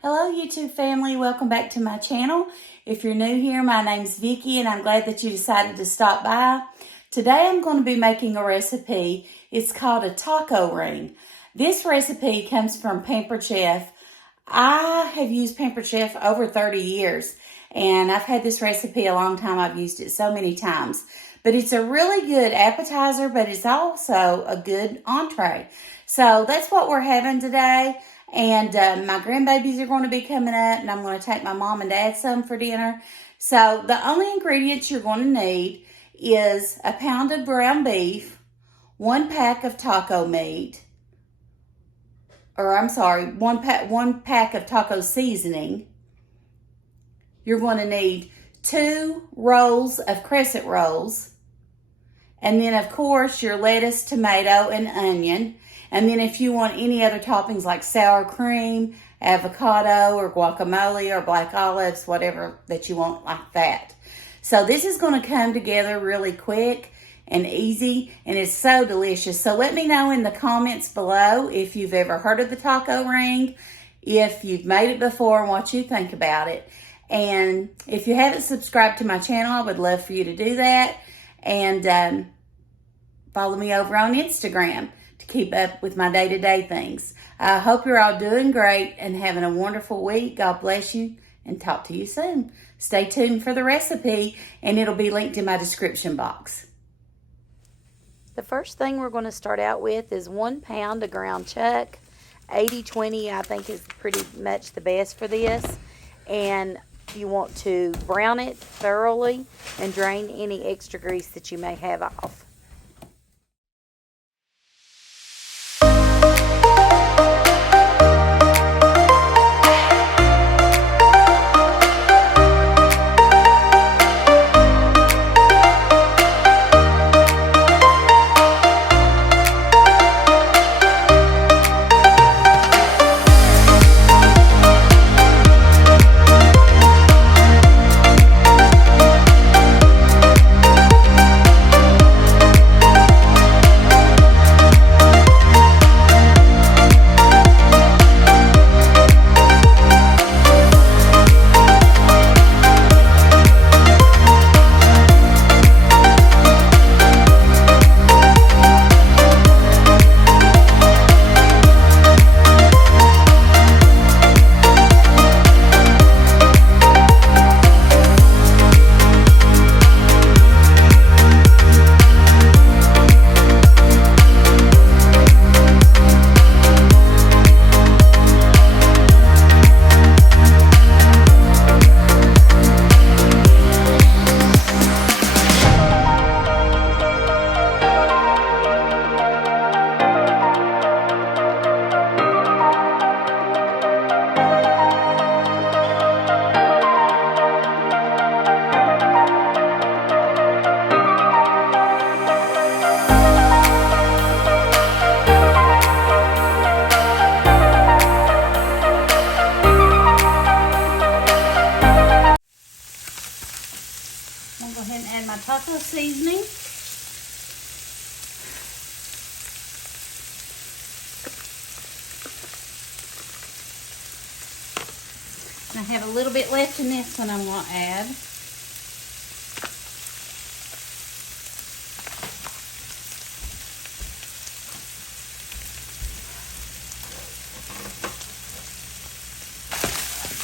Hello YouTube family, welcome back to my channel. If you're new here, my name's Vicki and I'm glad that you decided to stop by. Today I'm going to be making a recipe. It's called a taco ring. This recipe comes from Pampered Chef. I have used Pampered Chef over 30 years and I've had this recipe a long time. I've used it so many times. But it's a really good appetizer, but it's also a good entree. So that's what we're having today. And my grandbabies are going to be coming up, and I'm going to take my mom and dad some for dinner. So the only ingredients you're going to need is a pound of ground beef, 1 pack of taco meat, one pack of taco seasoning. You're going to need 2 rolls of crescent rolls, and then of course your lettuce, tomato, and onion. And then if you want any other toppings like sour cream, avocado, or guacamole, or black olives, whatever that you want like that. So this is going to come together really quick and easy, and it's so delicious. So let me know in the comments below if you've ever heard of the taco ring, if you've made it before, and what you think about it. And if you haven't subscribed to my channel, I would love for you to do that. And follow me over on Instagram to keep up with my day-to-day things. I hope you're all doing great and having a wonderful week. God bless you, and talk to you soon. Stay tuned for the recipe, and it'll be linked in my description box. The first thing we're going to start out with is 1 pound of ground chuck. 80-20 I think is pretty much the best for this. And you want to brown it thoroughly and drain any extra grease that you may have off. I'm going to go ahead and add my taco seasoning. And I have a little bit left in this one I'm going to add.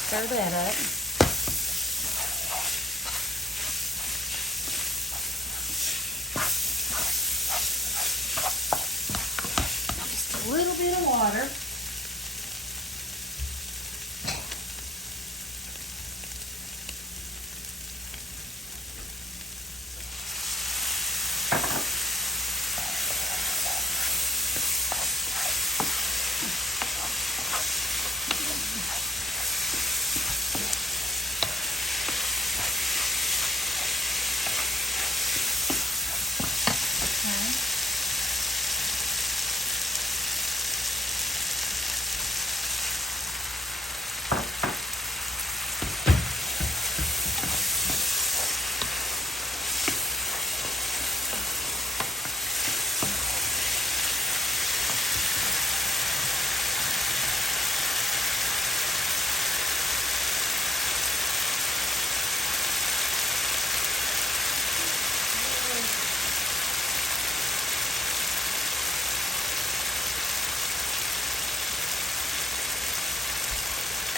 Stir that up. A little bit of water.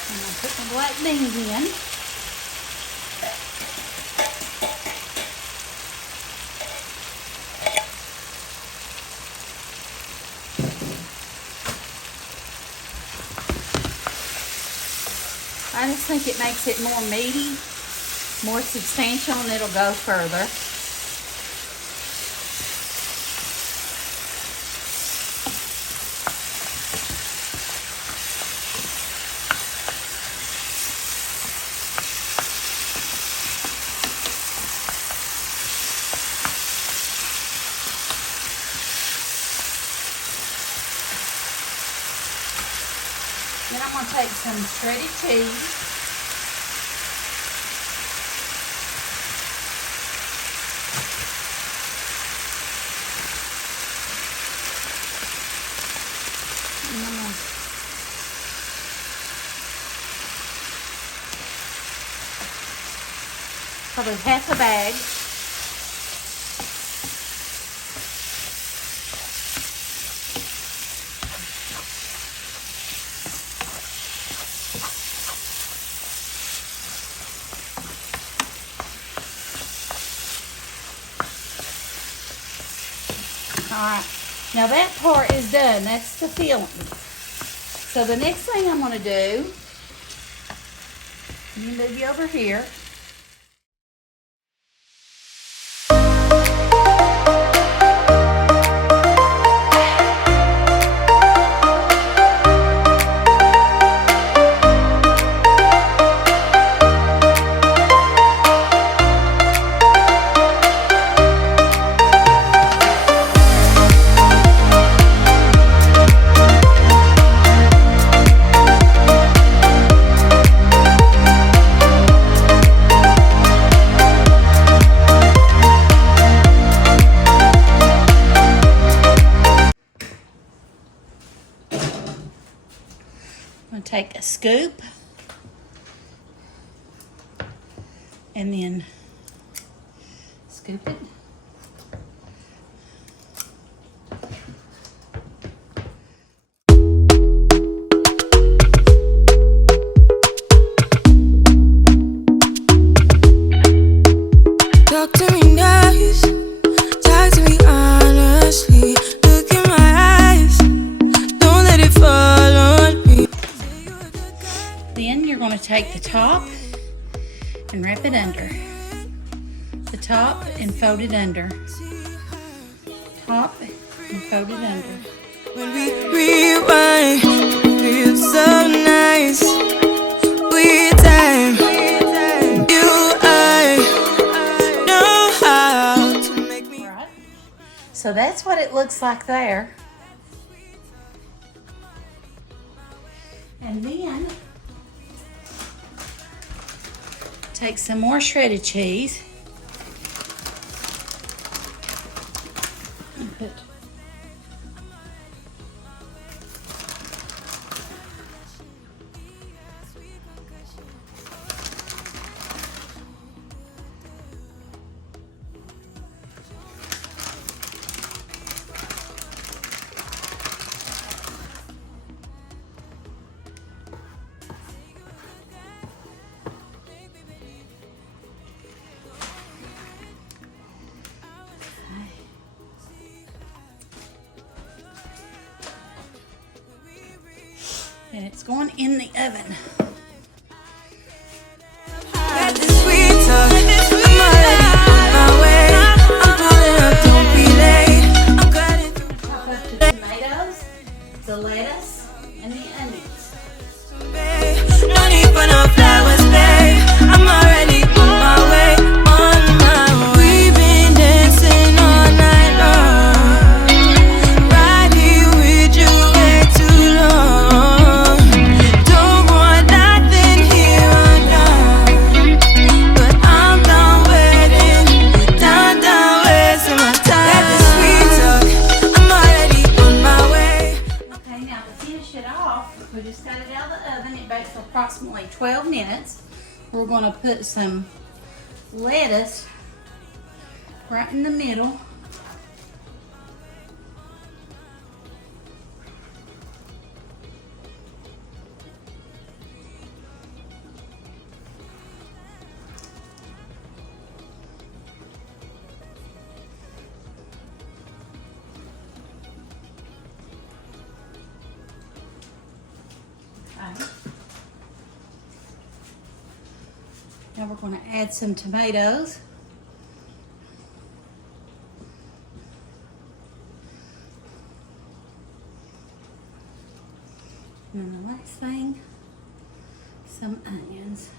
I'm going to put my black beans in. I just think it makes it more meaty, more substantial, and it'll go further. Then I'm going to take some shredded cheese. And I'm going to probably half a bag. Alright, now that part is done. That's the filling. So the next thing I'm going to do, let me move you over here. I'm going to take a scoop and then scoop it. Talk to me nice, talk to me honestly. Look in my eyes, don't let it fall on me. Then you're going to take the top and wrap it under. The top and fold it under. Top and fold it under. When we rewind, it feels so nice. We time, you I know how to make me. Right. So that's what it looks like there. And then take some more shredded cheese and put and it's going in the oven. Got this sweet talk, I'm already on my way. I'm pulling up, don't be late. I'm cutting through. Chop up the tomatoes, the lettuce, and the onions. No need for no flowers, babe. I'm already on my way, on my way. We've been dancing all night long, right here with you way too long. Don't want nothing here or now, but I'm done waiting, down, wasting my time. Got this sweet talk, I'm already on my way. Okay, now to finish it off, we just got it out of the oven. It bakes for approximately 12 minutes. We're going to put some lettuce right in the middle. Now we're going to add some tomatoes. And then the last thing, some onions.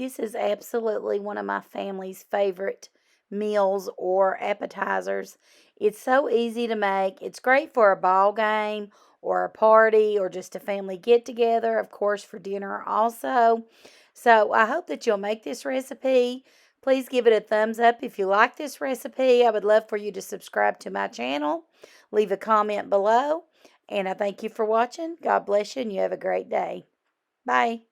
This is absolutely one of my family's favorite meals or appetizers. It's so easy to make. It's great for a ball game or a party or just a family get together, of course, for dinner also. So I hope that you'll make this recipe. Please give it a thumbs up if you like this recipe. I would love for you to subscribe to my channel. Leave a comment below. And I thank you for watching. God bless you and you have a great day. Bye.